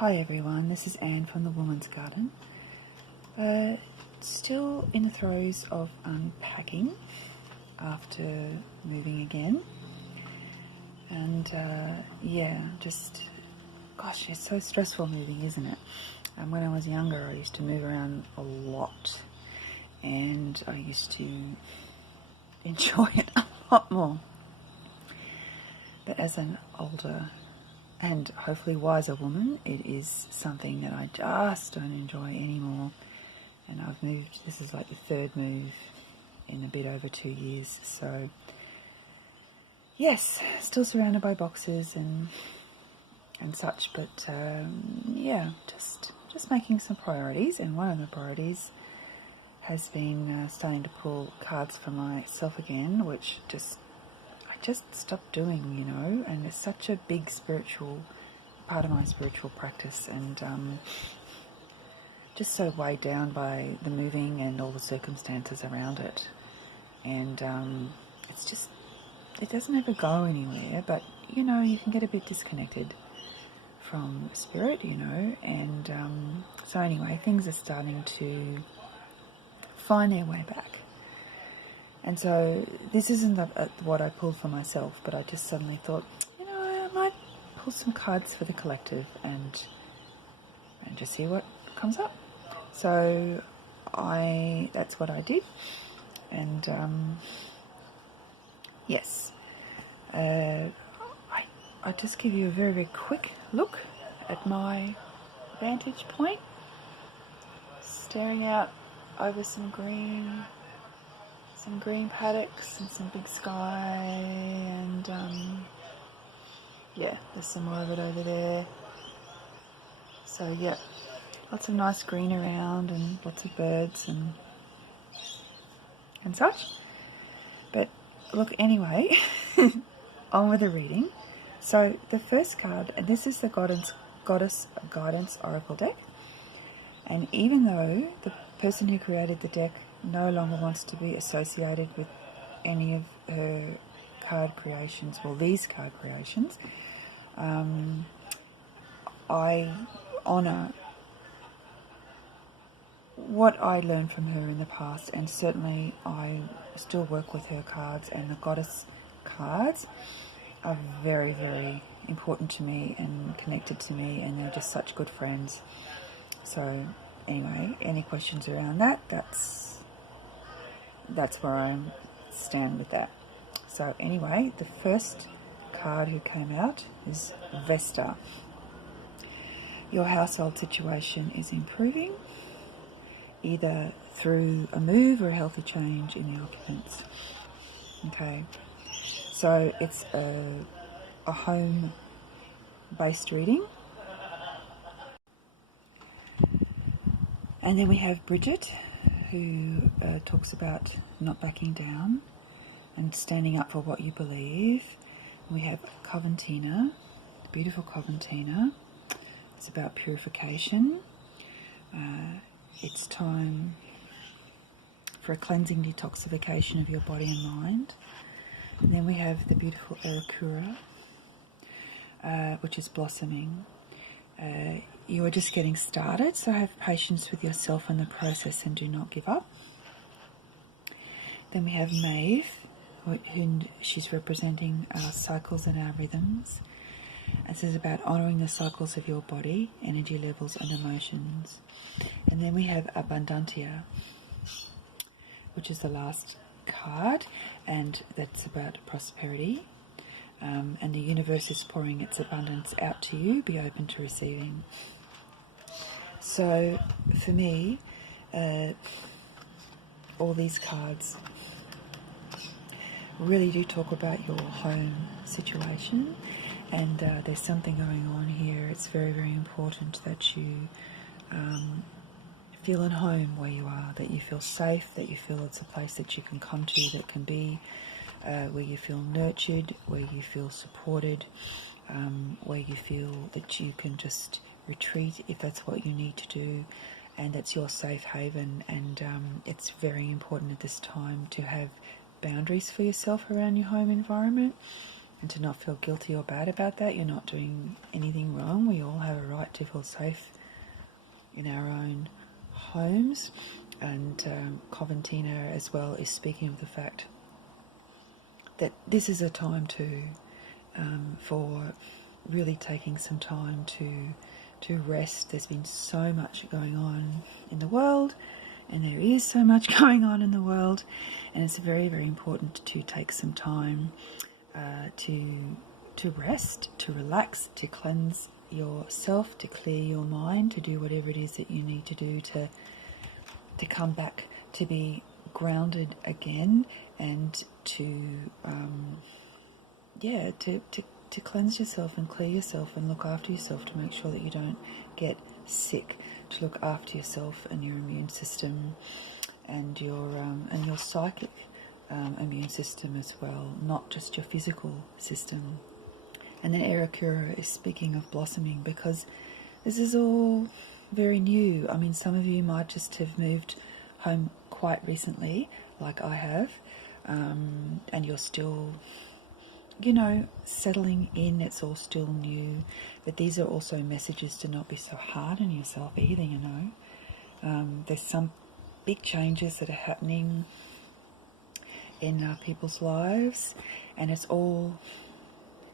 Hi everyone, this is Anne from the Woman's Garden. Still in the throes of unpacking after moving again. And gosh, it's so stressful moving, isn't it? And when I was younger, I used to move around a lot and I used to enjoy it a lot more. But as an older and hopefully wiser woman, it is something that I just don't enjoy anymore. And I've moved, this is like the third move in a bit over 2 years. So yes, still surrounded by boxes and such, but just making some priorities. And one of the priorities has been starting to pull cards for myself again, which I just stopped doing, and it's such a big spiritual part of my spiritual practice, and just so weighed down by the moving and all the circumstances around it. And it doesn't ever go anywhere, but you can get a bit disconnected from spirit, and so anyway, things are starting to find their way back. And so this isn't what I pulled for myself, but I just suddenly thought, I might pull some cards for the collective and just see what comes up. So that's what I did. And yes, I'll just give you a very, very quick look at my vantage point, staring out over some green paddocks and some big sky, and there's some more of it over there. So yeah, lots of nice green around and lots of birds and such. But look, anyway, on with the reading. So the first card, and this is the Goddess Guidance Oracle deck, and even though the person who created the deck no longer wants to be associated with any of her card creations, well, these card creations, I honour what I learned from her in the past, and certainly I still work with her cards, and the Goddess cards are very, very important to me and connected to me, and they're just such good friends. So anyway, any questions around that, that's where I stand with that. So anyway, the first card who came out is Vesta. Your household situation is improving, either through a move or a healthy change in the occupants. Okay, so it's a home-based reading. And then we have Bridget, who talks about not backing down and standing up for what you believe. We have Coventina, the beautiful Coventina. It's about purification. It's time for a cleansing detoxification of your body and mind. And then we have the beautiful Erikura, which is blossoming. You are just getting started, so have patience with yourself in the process and do not give up. Then we have Maeve, who she's representing our cycles and our rhythms. This is about honouring the cycles of your body, energy levels and emotions. And then we have Abundantia, which is the last card, and that's about prosperity. And the universe is pouring its abundance out to you. Be open to receiving. So for me, all these cards really do talk about your home situation, and there's something going on here. It's very, very important that you feel at home where you are, that you feel safe, that you feel it's a place that you can come to, that can be where you feel nurtured, where you feel supported, where you feel that you can just retreat if that's what you need to do, and that's your safe haven. And it's very important at this time to have boundaries for yourself around your home environment, and to not feel guilty or bad about that. You're not doing anything wrong. We all have a right to feel safe in our own homes. And Coventina as well is speaking of the fact that this is a time for really taking some time to rest. There's been so much going on in the world, and there is so much going on in the world, and it's very, very important to take some time to rest, to relax, to cleanse yourself, to clear your mind, to do whatever it is that you need to do to come back to be grounded again, and to cleanse yourself and clear yourself and look after yourself, to make sure that you don't get sick, to look after yourself and your immune system and your psychic immune system as well, not just your physical system. And then Arakura is speaking of blossoming, because this is all very new. I mean, some of you might just have moved home quite recently, like I have, and you're still, settling in. It's all still new, but these are also messages to not be so hard on yourself either. There's some big changes that are happening in people's lives, and it's all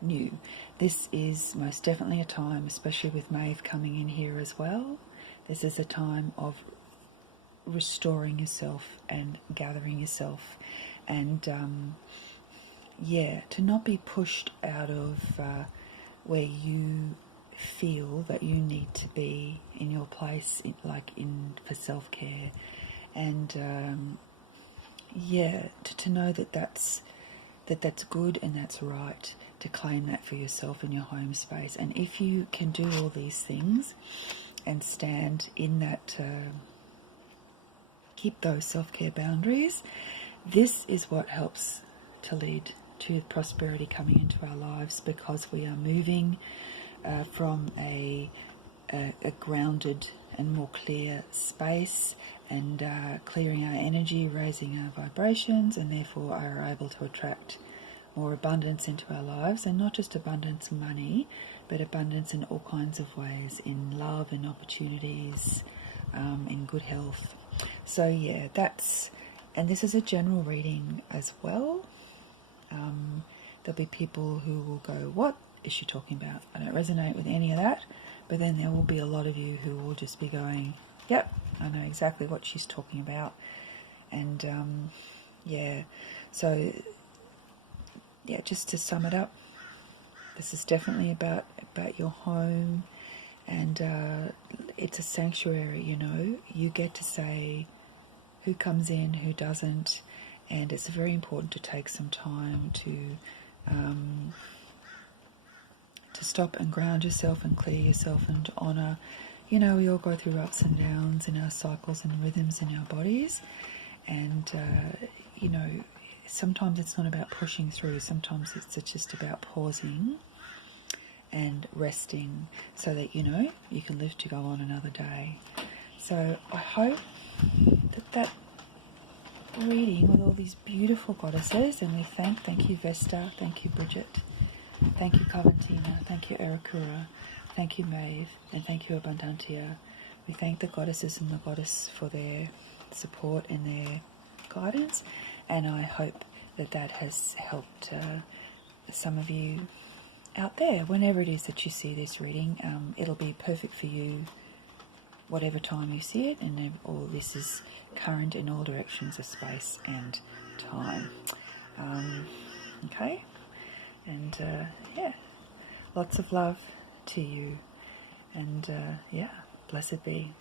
new. This is most definitely a time, especially with Maeve coming in here as well, this is a time of restoring yourself and gathering yourself, and to not be pushed out of where you feel that you need to be in your place, for self-care, and to know that that's good and that's right, to claim that for yourself in your home space. And if you can do all these things and stand in that, keep those self-care boundaries, this is what helps to lead to prosperity coming into our lives, because we are moving from a grounded and more clear space, and clearing our energy, raising our vibrations, and therefore are able to attract more abundance into our lives, and not just abundance money, but abundance in all kinds of ways, in love and opportunities, in good health. So and this is a general reading as well. There'll be people who will go, what is she talking about? I don't resonate with any of that. But then there will be a lot of you who will just be going, yep, I know exactly what she's talking about. And just to sum it up, this is definitely about your home, and it's a sanctuary. You get to say who comes in, who doesn't, and it's very important to take some time to stop and ground yourself and clear yourself, and to honour. We all go through ups and downs in our cycles and rhythms in our bodies, and sometimes it's not about pushing through. Sometimes it's just about pausing and resting, so that you can live to go on another day. So I hope that reading with all these beautiful goddesses, and we thank you Vesta, thank you Bridget, thank you Coventina, thank you Arakura, thank you Maeve, and thank you Abundantia. We thank the goddesses and the goddess for their support and their guidance, and I hope that has helped some of you out there. Whenever it is that you see this reading, it'll be perfect for you whatever time you see it, and all this is current in all directions of space and time. Okay, and lots of love to you, and blessed be.